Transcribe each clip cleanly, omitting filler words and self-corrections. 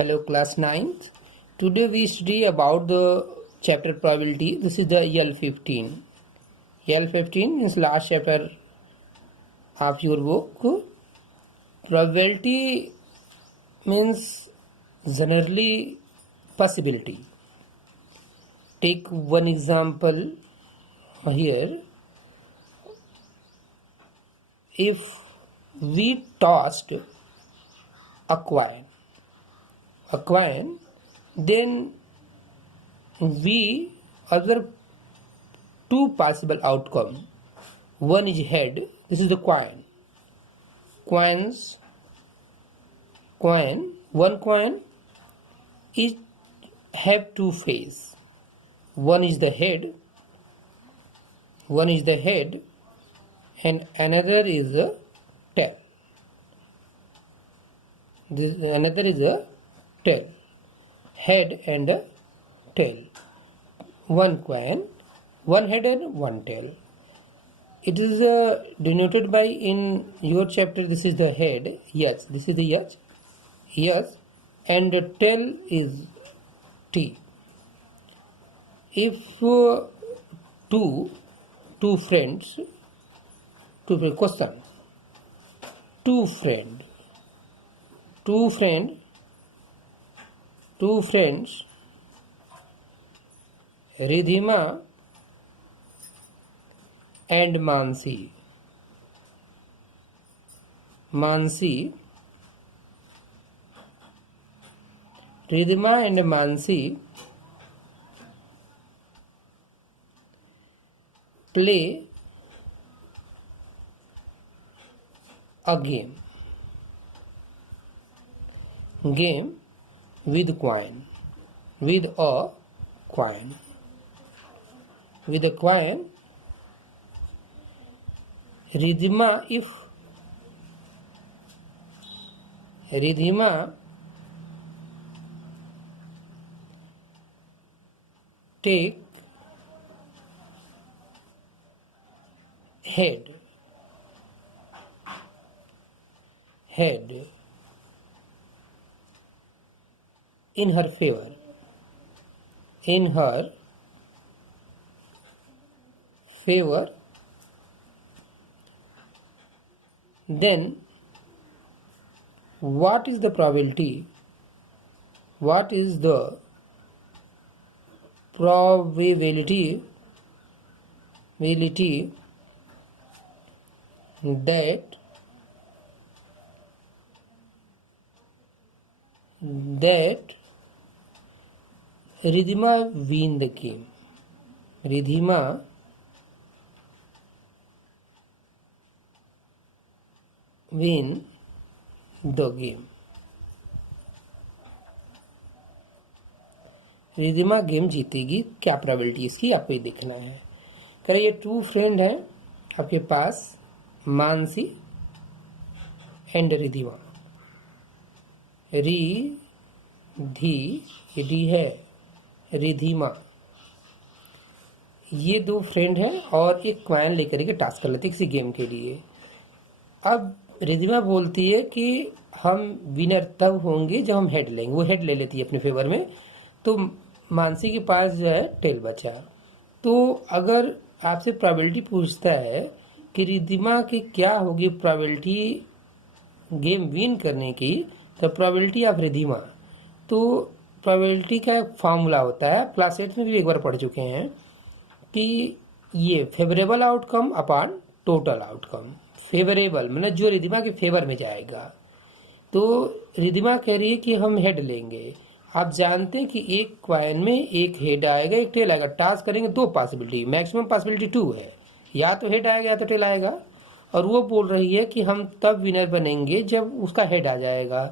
Hello class 9th. Today we study about the chapter probability. This is the EL15. EL15 is last chapter of your book. Probability means generally possibility. Take one example here. If we tossed a coin, then we observe two possible outcomes. One is head. This is the coin. One coin is have two faces. One is the head, and another is the tail. Another is a tail, head and a tail. One coin, one head and one tail. It is denoted by, in your chapter, this is the head, yes, this is the yes, and the tail is T. If two friends, Ridhima and Mansi. Ridhima and Mansi play a game with a coin. Ridhima take head in her favor, then what is the probability that Ridhima win the game? Ridhima win the game. Ridhima game जीतेगी, क्या probability इसकी आपको ये देखना है। करिए ये to friend हैं आपके पास, मानसी एंड रिधिमा। रिधिमा, ये दो फ्रेंड हैं और एक क्वाइन लेकर के टास्क कर लेते किसी गेम के लिए। अब रिधिमा बोलती है कि हम विनर तब होंगे जब हम हेड लेंगे। वो हेड ले लेती है अपने फेवर में, तो मानसी के पास जो है टेल बचा। तो अगर आपसे प्रोबेबिलिटी पूछता है कि रिधिमा की क्या होगी प्रोबेबिलिटी गेम विन करने की, तो प्रोबेबिलिटी ऑफ रिधिमा, तो प्रोबेबिलिटी का एक फार्मूला होता है, क्लास 8 में भी एक बार पढ़ चुके हैं कि ये favourable outcome upon total outcome. Favourable मतलब जो रिधिमा के फेवर में जाएगा। तो रिधिमा कह रही है कि हम हेड लेंगे। आप जानते हैं कि एक क्वाइन में एक हेड आएगा, एक टेल आएगा। टास्क करेंगे दो पॉसिबिलिटी, मैक्सिमम पॉसिबिलिटी 2 है, या तो हेड आएगा या तो टेल आएगा। और वो बोल रही है कि हम तब विनर बनेंगे जब उसका हेड आ जाएगा।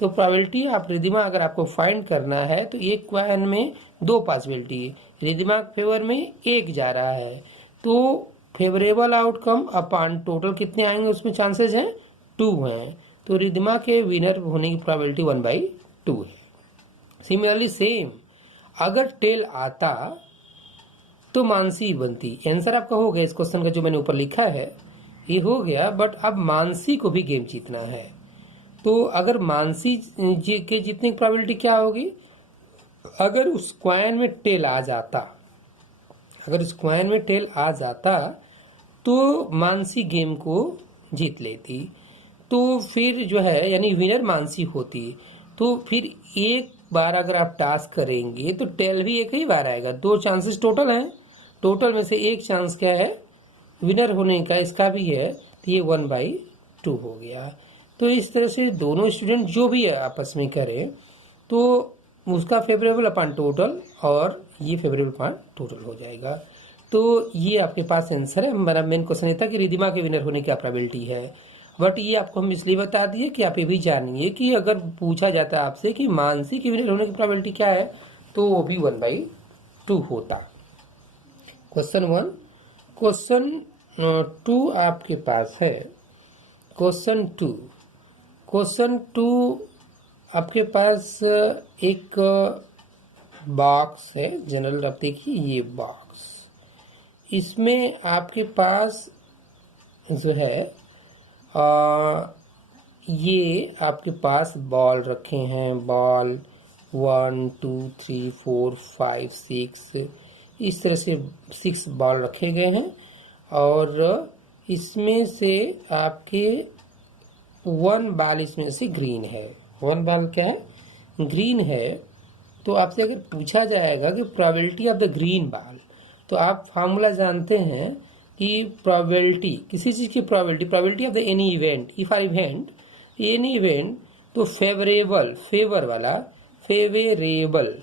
तो प्रोबेबिलिटी आप रिधिमा अगर आपको फाइंड करना है तो एक क्वाइन में दो पॉसिबिलिटी, रिधिमा के फेवर में एक जा रहा है, तो फेवरेबल आउटकम अपॉन टोटल कितने आएंगे उसमें चांसेस हैं 2 हैं। तो रिधिमा के विनर होने की प्रोबेबिलिटी 1/2 है। सिमिलरली सेम अगर टेल आता तो मानसी बनती। आंसर आपका हो गया इस क्वेश्चन का जो मैंने ऊपर लिखा है, ये हो गया। बट अब मानसी को भी गेम जीतना है। तो अगर मानसी जी के जीतने की प्रोबेबिलिटी क्या होगी, अगर उस कॉइन में टेल आ जाता, अगर उस कॉइन में टेल आ जाता तो मानसी गेम को जीत लेती। तो फिर जो है यानी विनर मानसी होती। तो फिर एक बार अगर आप टास्क करेंगे तो टेल भी एक ही बार आएगा। 2 चांसेस टोटल हैं, टोटल में से एक चांस क्या है विनर होने का, इसका भी है, तो ये 1/2 हो गया। तो इस तरह से दोनों स्टूडेंट जो भी है आपस में करें तो उसका फेवरेबल अपॉन टोटल और ये फेवरेबल अपॉन टोटल हो जाएगा। तो ये आपके पास आंसर है। हमारा मेन क्वेश्चन ये था कि रिधिमा के विनर होने की क्या प्रोबेबिलिटी है, बट ये आपको हम इसलिए बता दिए कि आप ये भी जानिए कि अगर पूछा जाता है आपसे कि मानसी के विनर होने की प्रोबेबिलिटी क्या है तो वो भी 1/2 होता। क्वेश्चन 1। क्वेश्चन 2 आपके पास है। क्वेश्चन 2 आपके पास एक बॉक्स है जनरल, आप देखिए ये बॉक्स, इसमें आपके पास जो है ये आपके पास बॉल रखे हैं, बॉल 1 2 3 4 5 6, इस तरह से 6 बॉल रखे गए हैं और इसमें से आपके 1 बॉल इसमें से ग्रीन है। 1 बॉल क्या है, ग्रीन है। तो आपसे अगर पूछा जाएगा कि probability of the green ball, तो आप फार्मूला जानते हैं कि प्रोबेबिलिटी किसी चीज की probability of the any event, if are event any event, तो फेवरेबल, फेवर वाला, फेवरेबल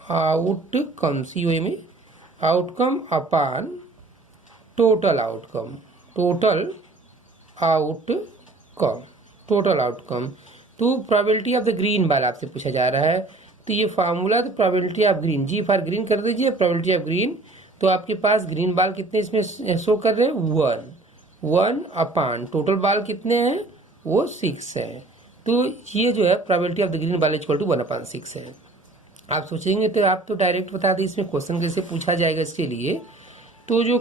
आउटकम सीओए में outcome upon total outcome, total outcome. तो probability of the green ball आपसे पूछा जा रहा है, तो ये फार्मूला तो probability of green, G for green कर दीजिए, प्रोबेबिलिटी ऑफ ग्रीन। तो आपके पास ग्रीन बाल कितने इसमें शो कर रहे हैं, 1 अपॉन टोटल बाल कितने हैं, वो 6 है। तो ये जो है प्रोबेबिलिटी ऑफ द ग्रीन बाल इक्वल टू 1/6 है। आप सोचेंगे तो आप तो डायरेक्ट बता दें इसमें क्वेश्चन कैसे पूछा जाएगा। इसके लिए तो जो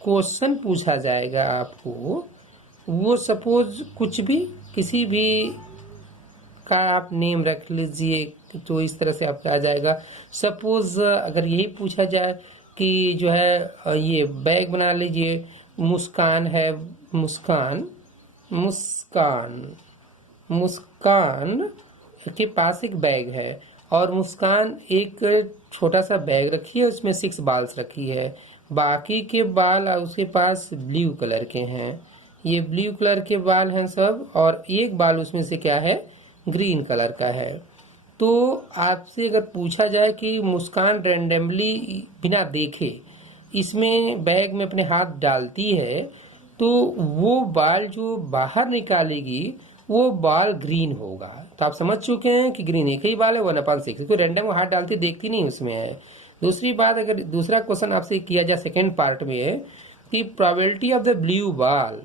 क्वेश्चन पूछा जाएगा आपको वो सपोज कुछ भी, किसी भी का आप नेम रख लीजिए, तो इस तरह से आपका आ जाएगा। सपोज अगर यही पूछा जाए कि जो है ये बैग बना लीजिए, मुस्कान है, मुस्कान के पास एक बैग है और मुस्कान एक छोटा सा बैग रखी है, उसमें 6 बाल्स रखी है, बाकी के बाल उसके पास ब्लू कलर के हैं, ये ब्लू कलर के बाल हैं सब, और एक बाल उसमें से क्या है, ग्रीन कलर का है। तो आपसे अगर पूछा जाए कि मुस्कान रैंडमली बिना देखे इसमें बैग में अपने हाथ डालती है, तो वो बाल जो बाहर निकालेगी वो बाल ग्रीन होगा। तो आप समझ चुके हैं कि ग्रीन एक ही बाल है, 1/6, तो रैंडम हाथ डालती देखती नहीं उसमें है। दूसरी बात, अगर दूसरा क्वेश्चन आपसे किया जाए सेकेंड पार्ट में है कि प्रोबेबिलिटी ऑफ द ब्लू बाल,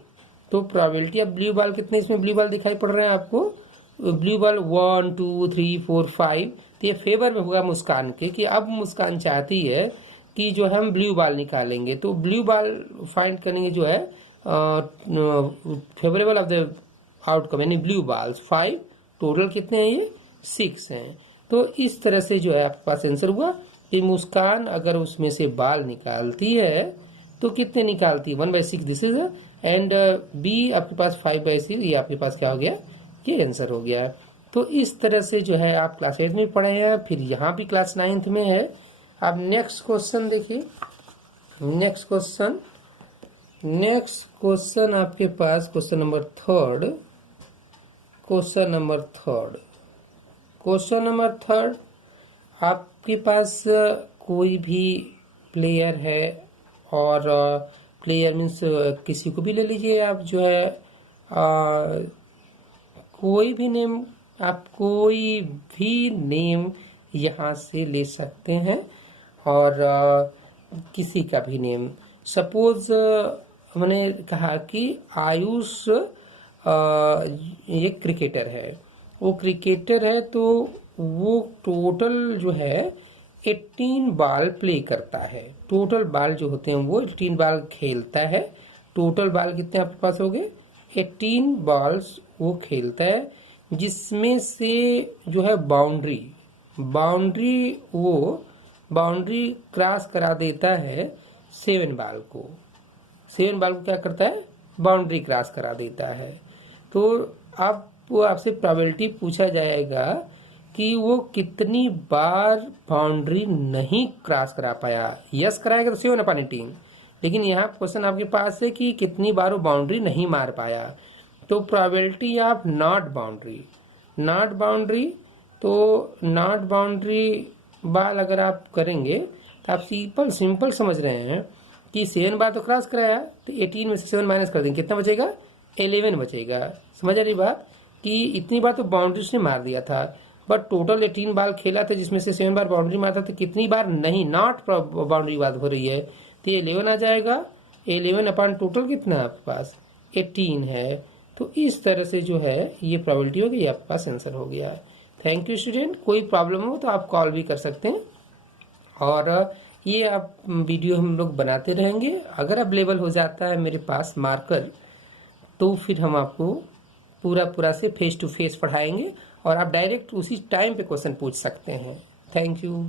तो प्रोबेबिलिटी ऑफ ब्लू बाल कितने इसमें ब्लू बाल दिखाई पड़ रहे हैं आपको, ब्लू बाल 1 2 3 4 5, तो ये फेवर में होगा मुस्कान के कि अब मुस्कान चाहती है कि जो हम ब्लू बाल निकालेंगे, तो ब्लू बाल फाइंड करेंगे जो है फेवरेबल ऑफ द आउटकम यानी ब्लू बाल्स 5, टोटल कितने हैं, ये 6 हैं। तो इस तरह से जो है आपके पास आंसर हुआ कि मुस्कान अगर उसमें से बाल निकालती है तो कितने निकालती है, 1/6 दिस इज, एंड बी आपके पास 5/6, ये आपके पास क्या हो गया, ये आंसर हो गया। तो इस तरह से जो है आप क्लास 8 में पढ़े हैं, फिर यहाँ भी क्लास 9th में है। अब नेक्स्ट क्वेश्चन देखिए, नेक्स्ट क्वेश्चन आपके पास क्वेश्चन नंबर थर्ड आपके पास कोई भी प्लेयर है, और प्लेयर मीन्स किसी को भी ले लीजिए आप, जो है कोई भी नेम, आप कोई भी नेम यहाँ से ले सकते हैं, और किसी का भी नेम। सपोज मैंने कहा कि आयुष एक क्रिकेटर है, वो क्रिकेटर है तो वो टोटल जो है 18 बाल प्ले करता है, टोटल बाल जो होते हैं वो 18 बाल खेलता है। टोटल बाल कितने आपके पास हो गए, 18 बॉल्स वो खेलता है, जिसमें से जो है बाउंड्री क्रॉस करा देता है 7 बॉल को। 7 बॉल को क्या करता है, बाउंड्री क्रॉस करा देता है। तो आपको आपसे प्रोबेबिलिटी पूछा जाएगा कि वो कितनी बार बाउंड्री नहीं क्रॉस करा पाया। यस कराएगा तो 7/18, लेकिन यहाँ क्वेश्चन आपके पास है कि कितनी बार वो बाउंड्री नहीं मार पाया। तो प्रोबेबिलिटी ऑफ नॉट बाउंड्री, तो नॉट बाउंड्री बाल अगर आप करेंगे तो आप सिंपल समझ रहे हैं कि 7 बार तो क्रॉस कराया, तो 18 में से 7 माइनस कर देंगे, कितना बचेगा, 11 बचेगा। समझ आ रही बात कि इतनी बार तो बाउंड्री उसने मार दिया था, बट टोटल 18 बार खेला था, जिसमें से 7 बार बाउंड्री मारता, तो कितनी बार नहीं, नॉट बाउंड्री बात हो रही है, तो 11 आ जाएगा। 11 अपॉन टोटल कितना है आपके पास, 18 है। तो इस तरह से जो है ये प्रोबेबिलिटी हो गई, आपके पास आंसर हो गया है। Thank you student. कोई प्रॉब्लम हो तो आप कॉल भी कर सकते हैं, और ये आप वीडियो हम लोग बनाते रहेंगे। अगर अवेलेबल हो जाता है मेरे पास मार्कर, तो फिर हम आपको पूरा से फेस टू फेस पढ़ाएंगे, और आप डायरेक्ट उसी टाइम पे क्वेश्चन पूछ सकते हैं। Thank you.